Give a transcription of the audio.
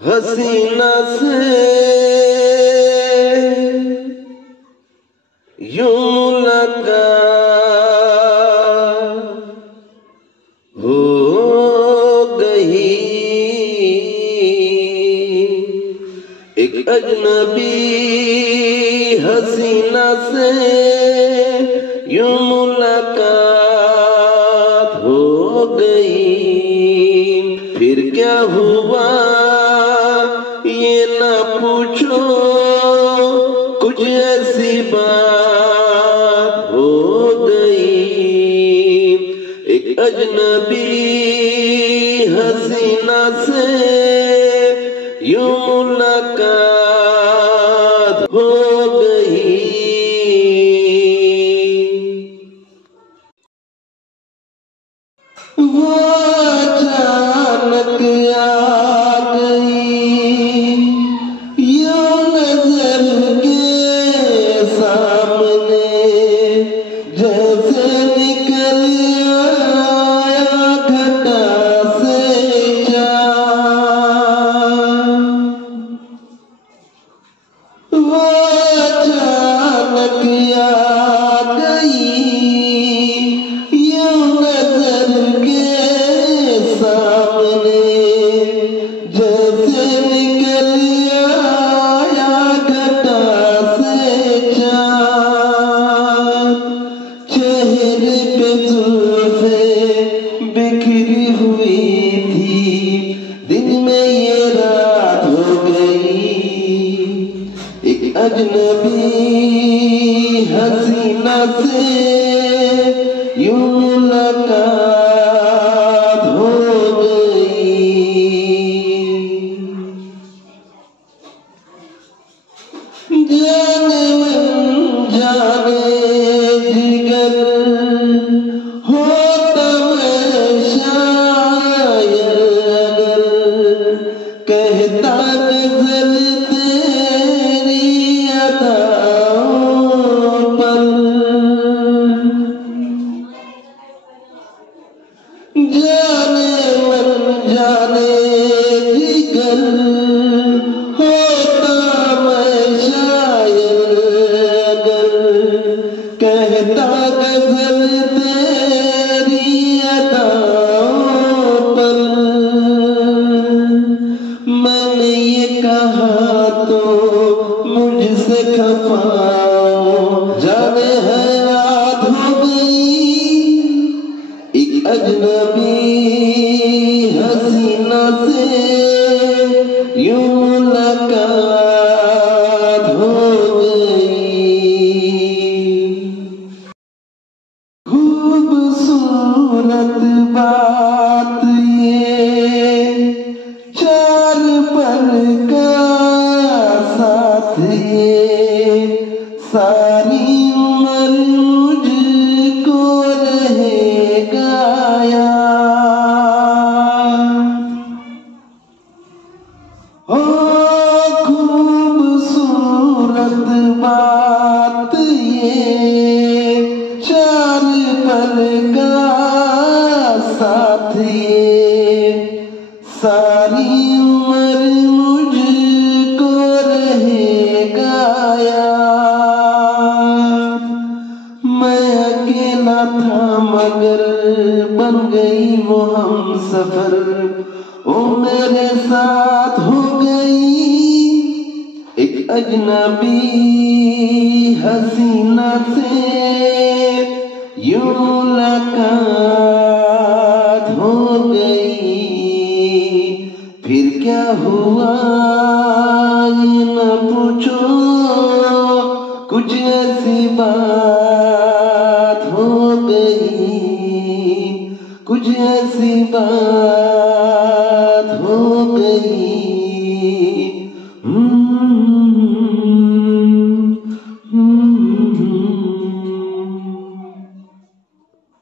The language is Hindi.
हसीना से यूं मुलाकात हो गई, एक अजनबी हसीना से यूं मुलाकात हो गई। फिर क्या हुआ ये ना पूछो, कुछ ऐसी बात हो गई। एक अजनबी हसीना से यूं मुलाकात हो गई। वो अचानक आ गई यूं नजर के सामने, जैसे निकल आया घटा से चाँद। वो अचानक आ गई यूं नजर के सामने, जैसे निकल आया घटा से चाँद। चेहरे पे जुल्फे बिखरी हुई थी, दिन में ये रात हो गई। एक अजनबी हसीना से यूं मुलाकात हो गई। जाने मन जाने जिगर होता मैं शायर अगर, कहता गजल तेरी अदाओं पर। जाने मन जाने जिगर होता मैं शायर अगर, कहता गजल तेरी अदाओं पर। मैंने ये कहा तो मुझसे खफा जाने है रात हो गई। एक अजनबी हसीना से यूं मुलाकात हो गई। खूबसूरत बात ये चार पल का साथ ये, सारी उम्र मुझको रहेगा याद। ओ खूबसूरत बात ये चार पल का साथ ये, सारी उम्र मुझको रहेगा याद। मैं अकेला था मगर बन गई वो हमसफर, वो मेरे साथ हो गई। एक अजनबी हसीना से यूं मुलाकात हो गई। फिर क्या हुआ ये न पूछो, कुछ ऐसी बात हो गई, कुछ ऐसी बात